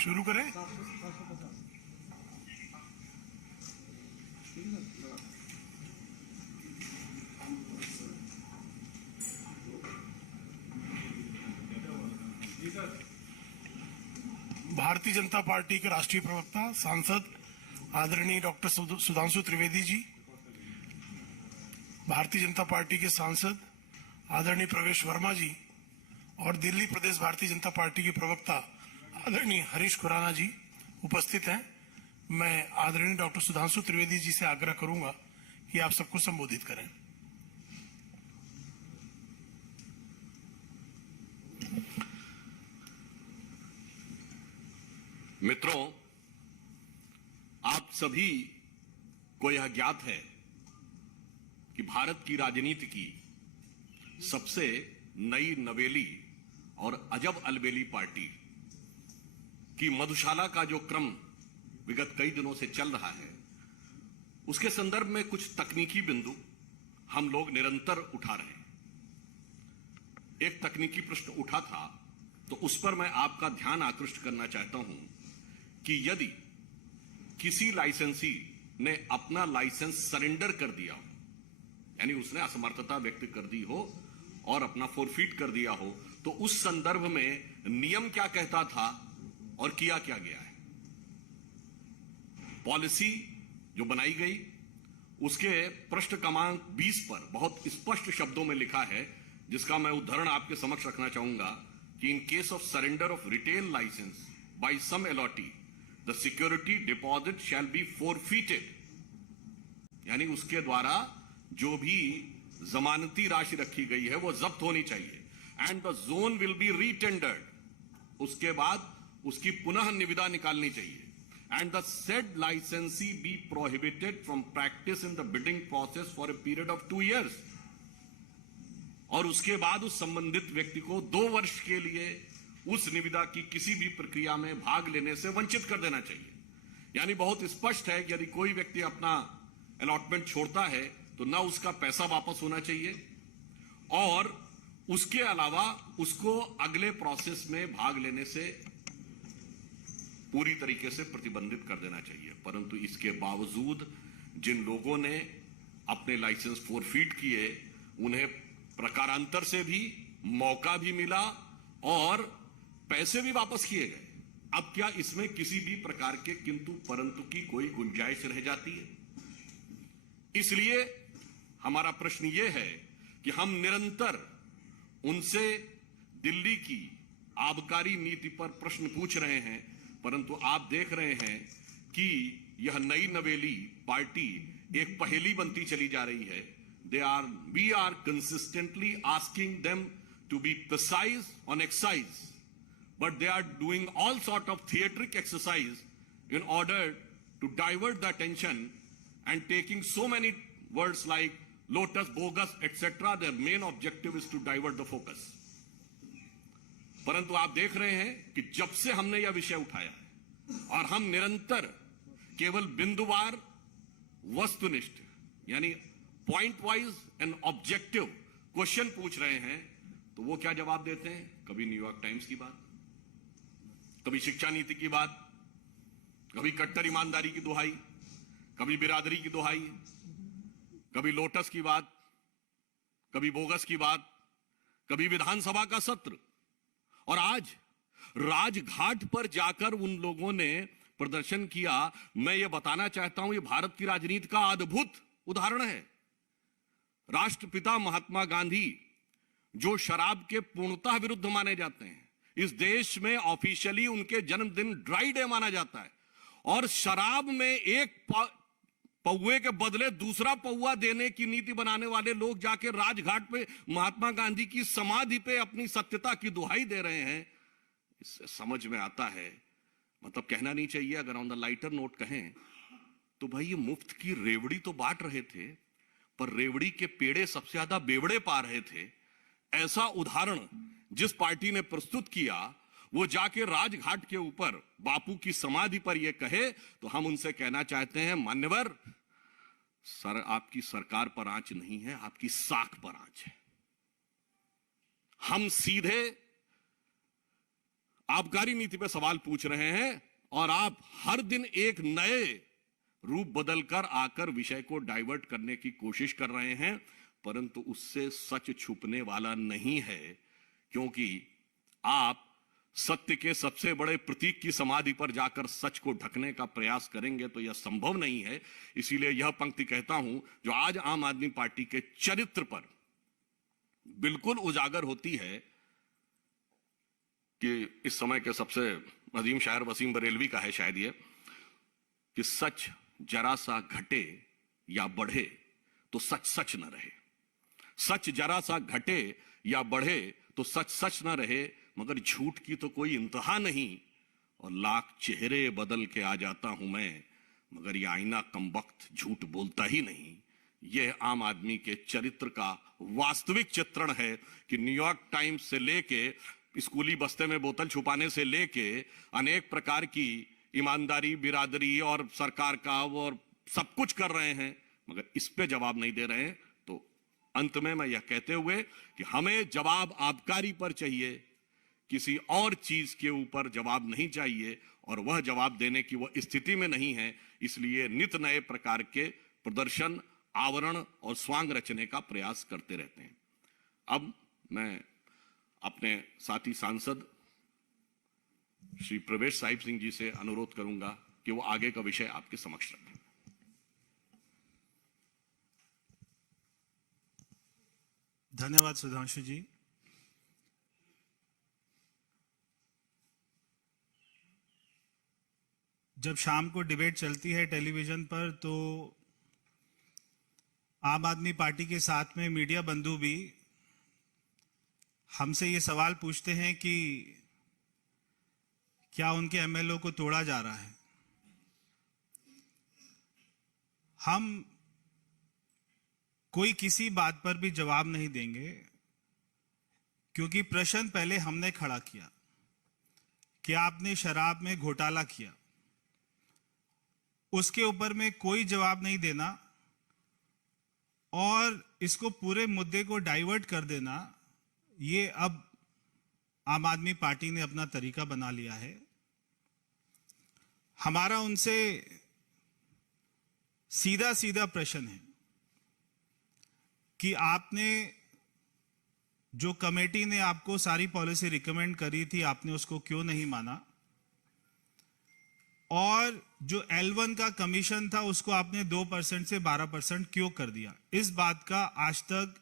शुरू करें। भारतीय जनता पार्टी के राष्ट्रीय प्रवक्ता सांसद आदरणीय डॉक्टर सुधांशु त्रिवेदी जी, भारतीय जनता पार्टी के सांसद आदरणीय प्रवेश वर्मा जी और दिल्ली प्रदेश भारतीय जनता पार्टी के प्रवक्ता आदरणीय हरीश खुराना जी उपस्थित हैं। मैं आदरणीय डॉक्टर सुधांशु त्रिवेदी जी से आग्रह करूंगा कि आप सबको संबोधित करें। मित्रों, आप सभी को यह ज्ञात है कि भारत की राजनीति की सबसे नई नवेली और अजब अलबेली पार्टी की मधुशाला का जो क्रम विगत कई दिनों से चल रहा है, उसके संदर्भ में कुछ तकनीकी बिंदु हम लोग निरंतर उठा रहे हैं। एक तकनीकी प्रश्न उठा था, तो उस पर मैं आपका ध्यान आकृष्ट करना चाहता हूं कि यदि किसी लाइसेंसी ने अपना लाइसेंस सरेंडर कर दिया हो, यानी उसने असमर्थता व्यक्त कर दी हो और अपना फोरफीट कर दिया हो, तो उस संदर्भ में नियम क्या कहता था और किया क्या गया है। पॉलिसी जो बनाई गई, उसके पृष्ठ क्रमांक 20 पर बहुत स्पष्ट शब्दों में लिखा है, जिसका मैं उदाहरण आपके समक्ष रखना चाहूंगा कि in case of surrender of retail licence by some allottee the security deposit shall be forfeited, यानी उसके द्वारा जो भी जमानती राशि रखी गई है वो जब्त होनी चाहिए। And the zone will be retendered, उसके बाद उसकी पुनः निविदा निकालनी चाहिए। And the said licensee be prohibited from practice in the bidding process for a period of 2 years, और उसके बाद उस संबंधित व्यक्ति को 2 वर्ष के लिए उस निविदा की किसी भी प्रक्रिया में भाग लेने से वंचित कर देना चाहिए। यानी बहुत स्पष्ट है कि यदि कोई व्यक्ति अपना अलॉटमेंट छोड़ता है तो ना उसका पैसा वापस होना चाहिए और उसके अलावा उसको अगले प्रोसेस में भाग लेने से पूरी तरीके से प्रतिबंधित कर देना चाहिए। परंतु इसके बावजूद जिन लोगों ने अपने लाइसेंस फोरफीट किए, उन्हें प्रकारांतर से भी मौका भी मिला और पैसे भी वापस किए गए। अब क्या इसमें किसी भी प्रकार के किंतु परंतु की कोई गुंजाइश रह जाती है? इसलिए हमारा प्रश्न यह है कि हम निरंतर उनसे दिल्ली की आबकारी नीति पर प्रश्न पूछ रहे हैं, परंतु आप देख रहे हैं कि यह नई नवेली पार्टी एक पहेली बनती चली जा रही है। we are consistently asking them to be precise on excise, but they are doing all sort of theatric exercise in order to divert the attention and taking so many words like lotus, bogus, etc. Their main objective is to divert the focus. परंतु आप देख रहे हैं कि जब से हमने यह विषय उठाया है और हम निरंतर केवल बिंदुवार वस्तुनिष्ठ यानी point wise and objective question पूछ रहे हैं, तो वो क्या जवाब देते हैं? कभी न्यूयॉर्क टाइम्स की बात, कभी शिक्षा नीति की बात, कभी कट्टर ईमानदारी की दुहाई, कभी बिरादरी की दुहाई, कभी लोटस की बात, कभी बोगस की बात, कभी विधानसभा का सत्र, और आज राजघाट पर जाकर उन लोगों ने प्रदर्शन किया। मैं यह बताना चाहता हूं, यह भारत की राजनीति का अद्भुत उदाहरण है। राष्ट्रपिता महात्मा गांधी, जो शराब के पूर्णतः विरुद्ध माने जाते हैं, इस देश में ऑफिशियली उनके जन्मदिन ड्राई डे माना जाता है, और शराब में एक पौवे के बदले दूसरा पौवा देने की नीति बनाने वाले लोग जाके राजघाट पे महात्मा गांधी की समाधि पे अपनी सत्यता की दुहाई दे रहे हैं। इससे समझ में आता है, मतलब कहना नहीं चाहिए, अगर ऑन द लाइटर नोट कहें तो भाई ये मुफ्त की रेवड़ी तो बांट रहे थे, पर रेवड़ी के पेड़े सबसे ज्यादा बेवड़े पा रहे थे। ऐसा उदाहरण जिस पार्टी ने प्रस्तुत किया, वो जाके राजघाट के ऊपर बापू की समाधि पर यह कहे, तो हम उनसे कहना चाहते हैं, मान्यवर सर, आपकी सरकार पर आंच नहीं है, आपकी साख पर आंच है। हम सीधे आबकारी नीति पे सवाल पूछ रहे हैं और आप हर दिन एक नए रूप बदलकर आकर विषय को डाइवर्ट करने की कोशिश कर रहे हैं, परंतु उससे सच छुपने वाला नहीं है, क्योंकि आप सत्य के सबसे बड़े प्रतीक की समाधि पर जाकर सच को ढकने का प्रयास करेंगे तो यह संभव नहीं है। इसीलिए यह पंक्ति कहता हूं जो आज आम आदमी पार्टी के चरित्र पर बिल्कुल उजागर होती है कि इस समय के सबसे अजीम शायर वसीम बरेलवी का है शायद ये, कि सच जरा सा घटे या बढ़े तो सच सच न रहे। सच जरा सा घटे या बढ़े तो सच सच न रहे, मगर झूठ की तो कोई इंतहा नहीं। और लाख चेहरे बदल के आ जाता हूं मैं, मगर ये आईना कमबख्त झूठ बोलता ही नहीं। यह आम आदमी के चरित्र का वास्तविक चित्रण है कि न्यूयॉर्क टाइम्स से लेके स्कूली बस्ते में बोतल छुपाने से लेके अनेक प्रकार की ईमानदारी, बिरादरी और सरकार का और सब कुछ कर रहे हैं, मगर इस पे जवाब नहीं दे रहे हैं। तो अंत में मैं यह कहते हुए कि हमें जवाब आबकारी पर चाहिए, किसी और चीज के ऊपर जवाब नहीं चाहिए, और वह जवाब देने की वह स्थिति में नहीं है। इसलिए नित नए प्रकार के प्रदर्शन, आवरण और स्वांग रचने का प्रयास करते रहते हैं। अब मैं अपने साथी सांसद श्री प्रवेश साहिब सिंह जी से अनुरोध करूंगा कि वो आगे का विषय आपके समक्ष रखें। धन्यवाद सुधांशु जी। जब शाम को डिबेट चलती है टेलीविजन पर, तो आम आदमी पार्टी के साथ में मीडिया बंधु भी हमसे ये सवाल पूछते हैं कि क्या उनके एमएलए को तोड़ा जा रहा है। हम कोई किसी बात पर भी जवाब नहीं देंगे, क्योंकि प्रश्न पहले हमने खड़ा किया कि आपने शराब में घोटाला किया, उसके ऊपर में कोई जवाब नहीं देना और इसको पूरे मुद्दे को डाइवर्ट कर देना, ये अब आम आदमी पार्टी ने अपना तरीका बना लिया है। हमारा उनसे सीधा सीधा प्रश्न है कि आपने जो कमेटी ने आपको सारी पॉलिसी रिकमेंड करी थी, आपने उसको क्यों नहीं माना, और जो L1 का कमीशन था उसको आपने 2% से 12% क्यों कर दिया। इस बात का आज तक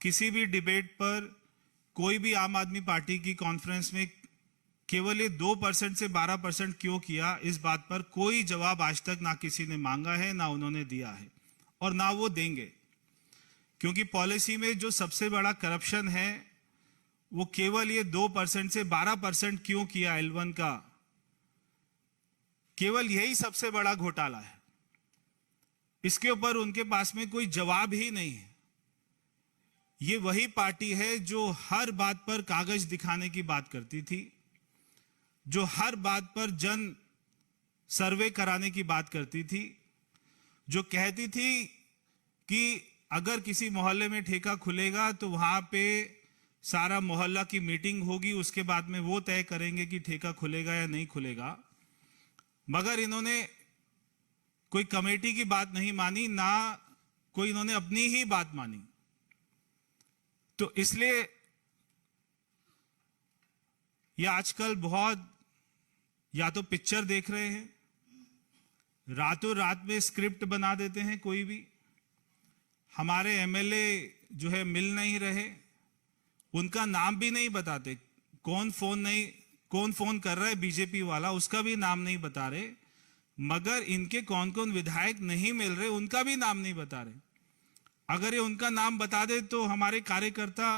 किसी भी डिबेट पर, कोई भी आम आदमी पार्टी की कॉन्फ्रेंस में केवल ये 2% से 12% क्यों किया, इस बात पर कोई जवाब आज तक ना किसी ने मांगा है, ना उन्होंने दिया है और ना वो देंगे। क्योंकि पॉलिसी में जो सबसे बड़ा करप्शन है वो केवल ये 2% से 12% क्यों किया L1 का, केवल यही सबसे बड़ा घोटाला है। इसके ऊपर उनके पास में कोई जवाब ही नहीं है। ये वही पार्टी है जो हर बात पर कागज दिखाने की बात करती थी, जो हर बात पर जन सर्वे कराने की बात करती थी, जो कहती थी कि अगर किसी मोहल्ले में ठेका खुलेगा तो वहां पे सारा मोहल्ला की मीटिंग होगी, उसके बाद में वो तय करेंगे कि ठेका खुलेगा या नहीं खुलेगा। मगर इन्होंने कोई कमेटी की बात नहीं मानी, ना कोई इन्होंने अपनी ही बात मानी। तो इसलिए ये आजकल बहुत या तो पिक्चर देख रहे हैं, रातों रात में स्क्रिप्ट बना देते हैं। कोई भी हमारे एमएलए जो है मिल नहीं रहे, उनका नाम भी नहीं बताते, कौन फोन कर रहा है बीजेपी वाला, उसका भी नाम नहीं बता रहे। मगर इनके कौन कौन विधायक नहीं मिल रहे उनका भी नाम नहीं बता रहे। अगर ये उनका नाम बता दे तो हमारे कार्यकर्ता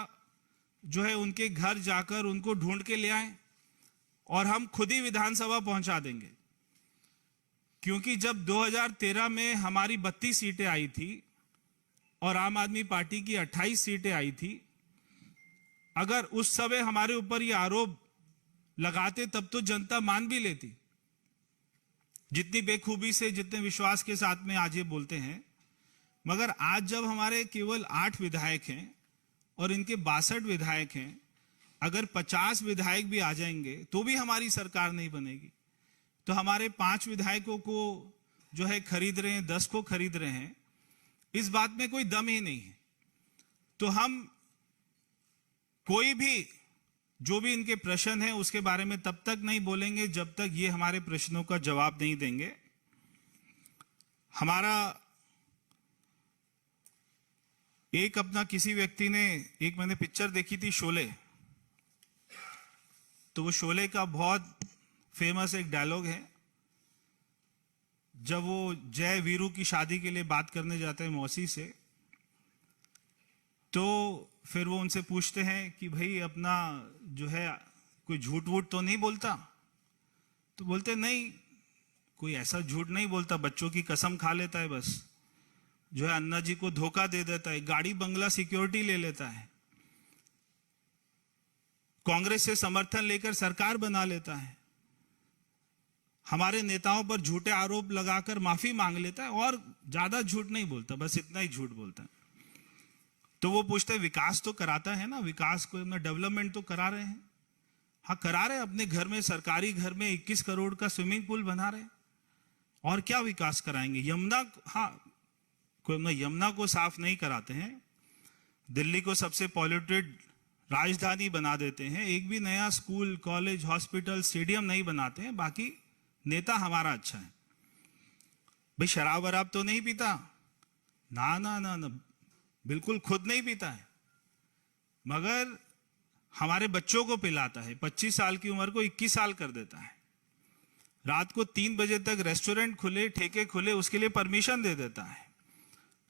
जो है उनके घर जाकर उनको ढूंढ के ले आए और हम खुद ही विधानसभा पहुंचा देंगे। क्योंकि जब 2013 में हमारी 32 सीटें आई थी और आम आदमी पार्टी की 28 सीटें आई थी, अगर उस समय हमारे ऊपर ये आरोप लगाते तब तो जनता मान भी लेती। जितनी बेखूबी से, जितने विश्वास के साथ में आज ये बोलते हैं। मगर आज जब हमारे केवल 8 विधायक हैं और इनके 62 विधायक हैं, अगर 50 विधायक भी आ जाएंगे तो भी हमारी सरकार नहीं बनेगी। तो हमारे 5 विधायकों को जो है खरीद रहे हैं, 10 को खरीद रहे हैं, इस बात में कोई दम ही नहीं है। तो हम कोई भी जो भी इनके प्रश्न है उसके बारे में तब तक नहीं बोलेंगे जब तक ये हमारे प्रश्नों का जवाब नहीं देंगे। हमारा एक अपना किसी व्यक्ति ने, एक मैंने पिक्चर देखी थी शोले, तो वो शोले का बहुत फेमस एक डायलॉग है, जब वो जय वीरू की शादी के लिए बात करने जाते हैं मौसी से, तो फिर वो उनसे पूछते हैं कि भाई अपना जो है कोई झूठ वूठ तो नहीं बोलता? तो बोलते नहीं, कोई ऐसा झूठ नहीं बोलता, बच्चों की कसम खा लेता है, बस जो है अन्ना जी को धोखा दे देता है, गाड़ी बंगला सिक्योरिटी ले लेता है, कांग्रेस से समर्थन लेकर सरकार बना लेता है, हमारे नेताओं पर झूठे आरोप लगाकर माफी मांग लेता है और ज्यादा झूठ नहीं बोलता, बस इतना ही झूठ बोलता है। तो वो पूछते हैं विकास तो कराता है ना, विकास को अपना डेवलपमेंट तो करा रहे हैं? हाँ करा रहे हैं, अपने घर में, सरकारी घर में 21 करोड़ का स्विमिंग पूल बना रहे हैं, और क्या विकास कराएंगे? यमुना, हाँ कोई अपना यमुना को साफ नहीं कराते हैं, दिल्ली को सबसे पॉल्यूटेड राजधानी बना देते हैं, एक भी नया स्कूल, कॉलेज, हॉस्पिटल, स्टेडियम नहीं बनाते हैं। बाकी नेता हमारा अच्छा है। भाई शराब वराब तो नहीं पीता? ना ना ना ना, बिल्कुल खुद नहीं पीता है, मगर हमारे बच्चों को पिलाता है। 25 साल की उम्र को 21 साल कर देता है। रात को 3 बजे तक रेस्टोरेंट खुले, ठेके खुले, उसके लिए परमिशन दे देता है।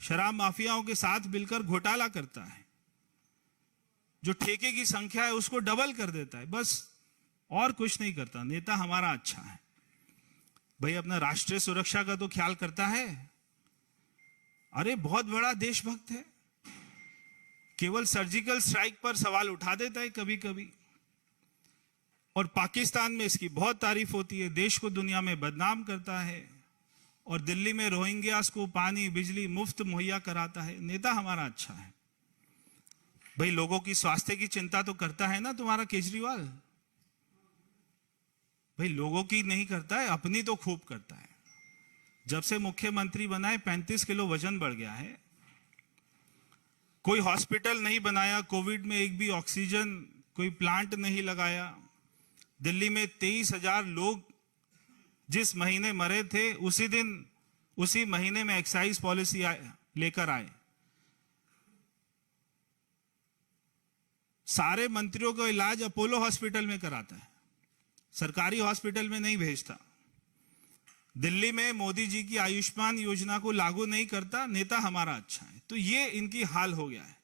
शराब माफियाओं के साथ मिलकर घोटाला करता है, जो ठेके की संख्या है उसको डबल कर देता है, बस और कुछ नहीं करता। नेता हमारा अच्छा है। भाई अपना राष्ट्रीय सुरक्षा का तो ख्याल करता है। अरे बहुत बड़ा देशभक्त है, केवल सर्जिकल स्ट्राइक पर सवाल उठा देता है कभी कभी, और पाकिस्तान में इसकी बहुत तारीफ होती है, देश को दुनिया में बदनाम करता है, और दिल्ली में रोहिंग्यास को पानी बिजली मुफ्त मुहैया कराता है। नेता हमारा अच्छा है। भाई लोगों की स्वास्थ्य की चिंता तो करता है ना तुम्हारा केजरीवाल? भाई लोगों की नहीं करता है, अपनी तो खूब करता है। जब से मुख्यमंत्री बना है 35 किलो वजन बढ़ गया है। कोई हॉस्पिटल नहीं बनाया, कोविड में एक भी ऑक्सीजन कोई प्लांट नहीं लगाया। दिल्ली में 23,000 लोग जिस महीने मरे थे, उसी दिन उसी महीने में एक्साइज पॉलिसी लेकर आए। सारे मंत्रियों का इलाज अपोलो हॉस्पिटल में कराता है, सरकारी हॉस्पिटल में नहीं भेजता। दिल्ली में मोदी जी की आयुष्मान योजना को लागू नहीं करता। नेता हमारा अच्छा है। तो ये इनकी हाल हो गया है।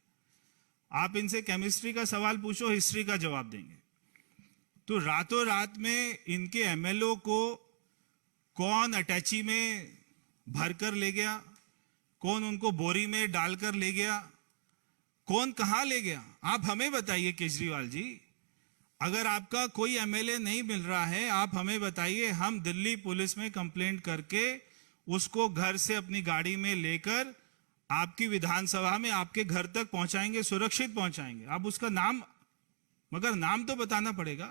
आप इनसे केमिस्ट्री का सवाल पूछो, हिस्ट्री का जवाब देंगे। तो रातों रात में इनके एमएलओ को कौन अटैची में भरकर ले गया, कौन उनको बोरी में डालकर ले गया, कौन कहां ले गया, आप हमें बताइए केजरीवाल जी। अगर आपका कोई एमएलए नहीं मिल रहा है, आप हमें बताइए, हम दिल्ली पुलिस में कंप्लेंट करके उसको घर से अपनी गाड़ी में लेकर आपकी विधानसभा में आपके घर तक पहुंचाएंगे, सुरक्षित पहुंचाएंगे। आप उसका नाम, मगर नाम तो बताना पड़ेगा,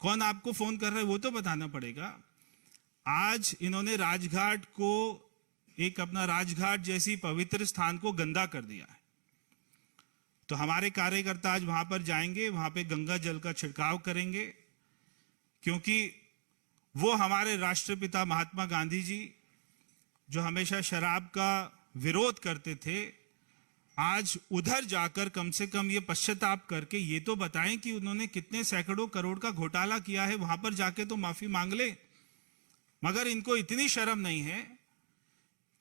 कौन आपको फोन कर रहा है वो तो बताना पड़ेगा। आज इन्होंने राजघाट को, एक अपना राजघाट जैसी पवित्र स्थान को गंदा कर दिया है। तो हमारे कार्यकर्ता आज वहां पर जाएंगे, वहां पे गंगा जल का छिड़काव करेंगे, क्योंकि वो हमारे राष्ट्रपिता महात्मा गांधी जी जो हमेशा शराब का विरोध करते थे, आज उधर जाकर कम से कम ये पश्चाताप करके ये तो बताएं कि उन्होंने कितने सैकड़ों करोड़ का घोटाला किया है। वहां पर जाके तो माफी मांग ले। मगर इनको इतनी शर्म नहीं है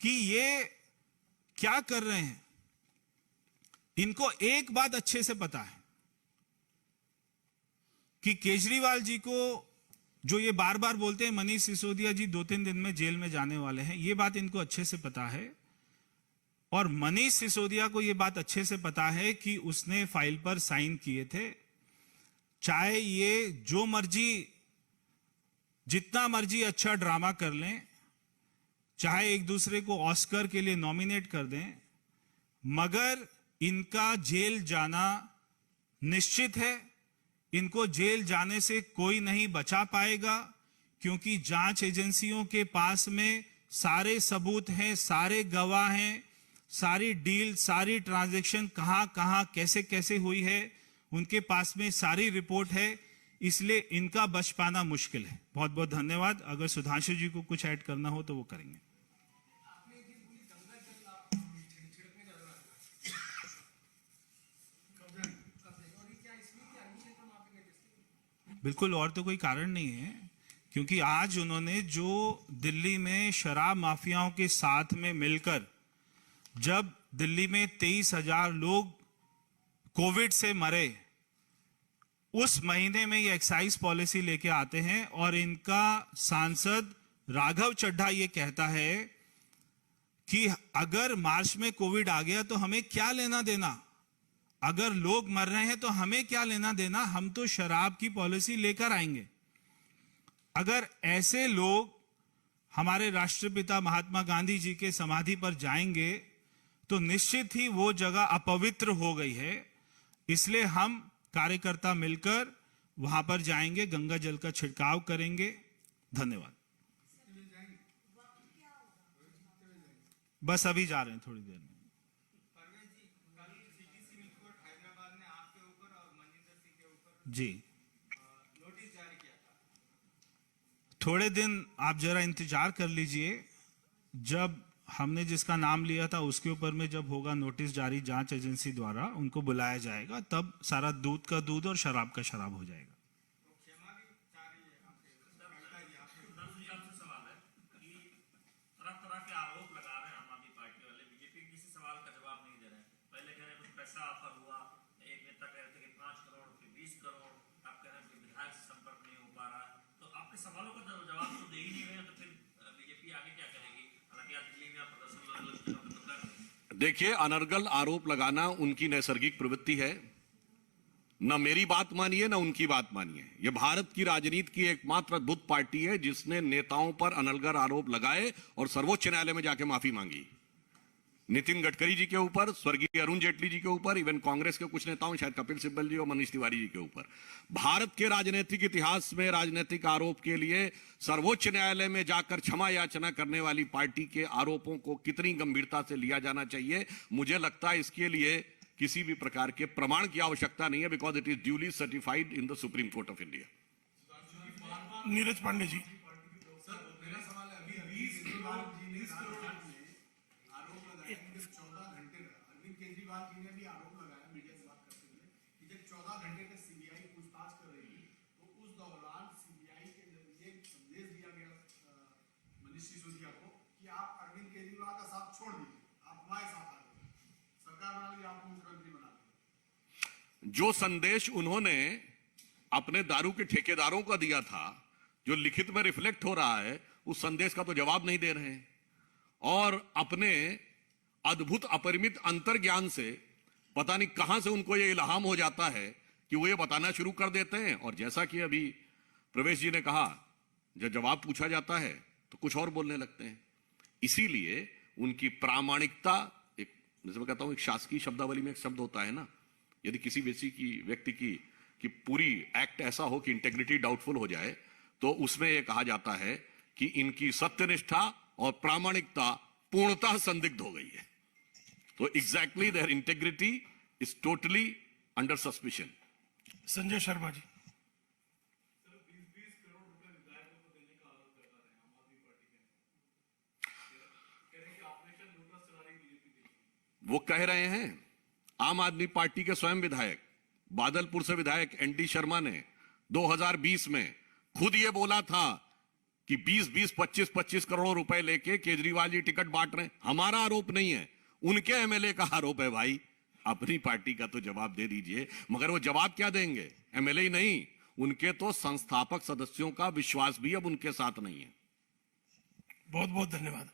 कि ये क्या कर रहे हैं। इनको एक बात अच्छे से पता है कि केजरीवाल जी को, जो ये बार बार बोलते हैं मनीष सिसोदिया जी 2-3 दिन में जेल में जाने वाले हैं, ये बात इनको अच्छे से पता है। और मनीष सिसोदिया को ये बात अच्छे से पता है कि उसने फाइल पर साइन किए थे। चाहे ये जो मर्जी, जितना मर्जी अच्छा ड्रामा कर लें, चाहे एक दूसरे को ऑस्कर के लिए नॉमिनेट कर दें, मगर इनका जेल जाना निश्चित है। इनको जेल जाने से कोई नहीं बचा पाएगा, क्योंकि जांच एजेंसियों के पास में सारे सबूत हैं, सारे गवाह हैं, सारी डील, सारी ट्रांजैक्शन कहां कहां कैसे कैसे हुई है, उनके पास में सारी रिपोर्ट है। इसलिए इनका बच पाना मुश्किल है। बहुत बहुत धन्यवाद। अगर सुधांशु जी को कुछ ऐड करना हो तो वो करेंगे। बिल्कुल, और तो कोई कारण नहीं है, क्योंकि आज उन्होंने जो दिल्ली में शराब माफियाओं के साथ में मिलकर, जब दिल्ली में 23,000 लोग कोविड से मरे, उस महीने में ये एक्साइज पॉलिसी लेके आते हैं और इनका सांसद राघव चड्ढा ये कहता है कि अगर मार्च में कोविड आ गया तो हमें क्या लेना देना, अगर लोग मर रहे हैं तो हमें क्या लेना देना, हम तो शराब की पॉलिसी लेकर आएंगे। अगर ऐसे लोग हमारे राष्ट्रपिता महात्मा गांधी जी के समाधि पर जाएंगे तो निश्चित ही वो जगह अपवित्र हो गई है। इसलिए हम कार्यकर्ता मिलकर वहां पर जाएंगे, गंगा जल का छिड़काव करेंगे। धन्यवाद। बस अभी जा रहे हैं, थोड़ी देर में। जी, थोड़े दिन आप जरा इंतजार कर लीजिए। जब हमने जिसका नाम लिया था उसके ऊपर में जब होगा नोटिस जारी जांच एजेंसी द्वारा, उनको बुलाया जाएगा, तब सारा दूध का दूध और शराब का शराब हो जाएगा। देखिए, अनर्गल आरोप लगाना उनकी नैसर्गिक प्रवृत्ति है। न मेरी बात मानिए, न उनकी बात मानिए। यह भारत की राजनीति की एकमात्र अद्भुत पार्टी है जिसने नेताओं पर अनर्गल आरोप लगाए और सर्वोच्च न्यायालय में जाके माफी मांगी। नितिन गडकरी जी के ऊपर, स्वर्गीय अरुण जेटली जी के ऊपर, इवन कांग्रेस के कुछ नेताओं, शायद कपिल सिब्बल जी और मनीष तिवारी जी के ऊपर। भारत के राजनीतिक इतिहास में राजनीतिक आरोप के लिए सर्वोच्च न्यायालय में जाकर क्षमा याचना करने वाली पार्टी के आरोपों को कितनी गंभीरता से लिया जाना चाहिए, मुझे लगता है इसके लिए किसी भी प्रकार के प्रमाण की आवश्यकता नहीं है, because it is duly certified in the Supreme Court of India. Neeraj Pandey ji. जो संदेश उन्होंने अपने दारू के ठेकेदारों को दिया था, जो लिखित में रिफ्लेक्ट हो रहा है, उस संदेश का तो जवाब नहीं दे रहे हैं। और अपने अद्भुत अपरिमित अंतर्ज्ञान से पता नहीं कहां से उनको ये इल्हाम हो जाता है कि वो ये बताना शुरू कर देते हैं। और जैसा कि अभी प्रवेश जी ने कहा, जब जवाब पूछा जाता है तो कुछ और बोलने लगते हैं। इसीलिए उनकी प्रामाणिकता, एक जैसे मैं कहता हूं, एक शासकीय शब्दावली में एक शब्द होता है ना, यदि किसी व्यक्ति की पूरी एक्ट ऐसा हो कि इंटेग्रिटी डाउटफुल हो जाए, तो उसमें यह कहा जाता है कि इनकी सत्यनिष्ठा और प्रामाणिकता पूर्णतः संदिग्ध हो गई है। तो exactly their integrity is totally under suspicion. Sanjay Sharma ji. वो कह रहे हैं, आम आदमी पार्टी के स्वयं विधायक, बादलपुर से विधायक एनडी शर्मा ने 2020 में खुद ये बोला था कि 20-20, 25-25 करोड़ रुपए लेके केजरीवाल जी टिकट बांट रहे हैं। हमारा आरोप नहीं है, उनके एमएलए का आरोप है। भाई, अपनी पार्टी का तो जवाब दे दीजिए। मगर वो जवाब क्या देंगे? एमएलए ही नहीं, उनके तो संस्थापक सदस्यों का विश्वास भी अब उनके साथ नहीं है। बहुत बहुत धन्यवाद।